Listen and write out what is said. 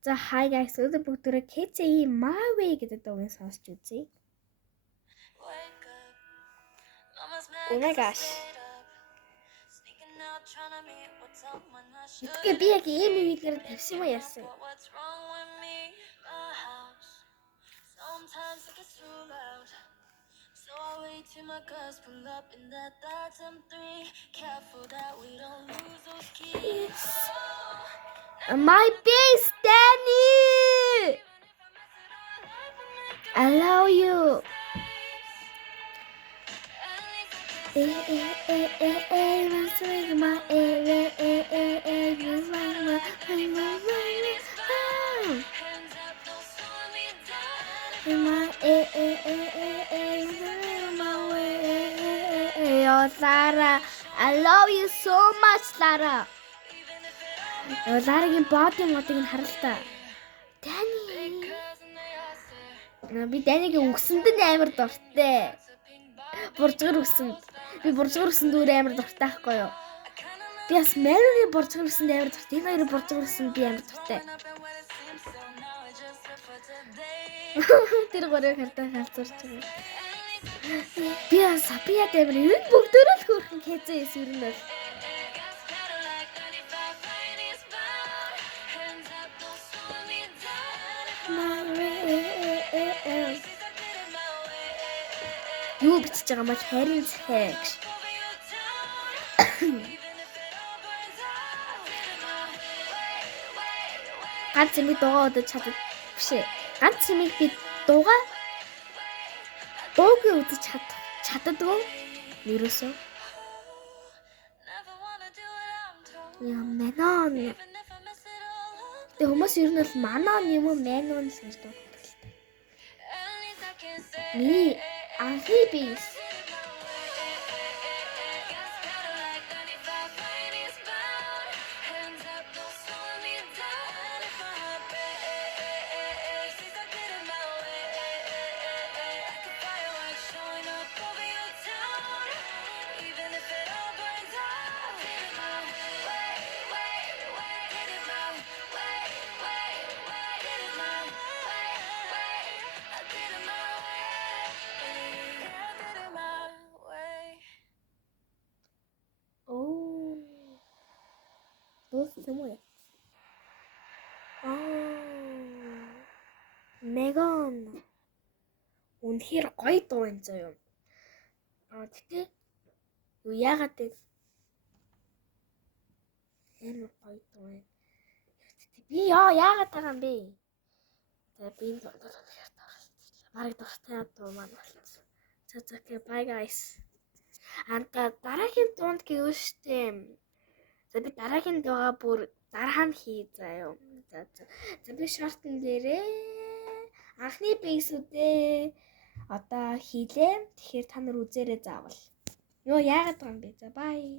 За hi guys, өнөөдөр бүгдээрээ KCE My Way гэдэг дуугийн сонсч үзье. Oh my gosh. Итгэе би яг ийм үегээр тавьсан юм яасан. So I wait till my cars pull up in that M3. Careful that we don't lose those keys. My base, Danny! I love you. Lara, I love you so much, Lara. Ларагийн боди модыг нь харалтаа. Дани. Би Данигийн үгсэнд нь амар дуртай. Буржгар үгсэнд. Би буржгар үгсэнд өөр амар дуртай байхгүй юу? Би бас Мэригийн буржгар үгсэнд амар дуртай. Энэ хоёрын буржгар үгсэнд би амар дуртай. Тэр гурыг хартаа халзуурч байгаа. Би Сапиад амар энэ бүгдөө л хөөрхөн KCS ер нь бол. Юу бичиж байгаа мал харин цай гэж. Ганц юм дуугаа удаж чаддаг биш ээ. Ганц юм би дуугаа дуугийн удаж чаддаггүй. Ерөөсөө. Яа манан. Тэ хүмүүс ер нь бол манан юм уу манан л гэж дууддаг л та. Ми Анхибис. Думаю. Меган. Үнэхээр гоё дуу энэ зөө юм. Тэгтээ юу яагаад вэ? Энэ гоё дуу юм. Би яагаад байгаа юм бэ? За би энэ дуу үнэхээр таалагдчихлаа. Бараг дуртай дуу маань болсон. За окей, bye guys. Дараагийн дуунд гэвэл штэ. За би дараагийн дуугаа бүр дараа нь хий заа юу. За би шортон дээрээ анхны бейсүүдээ одоо хийлээ. Тэгэхээр та нар үзээрэй заавал. Яагаад байгаа юм бэ? За bye.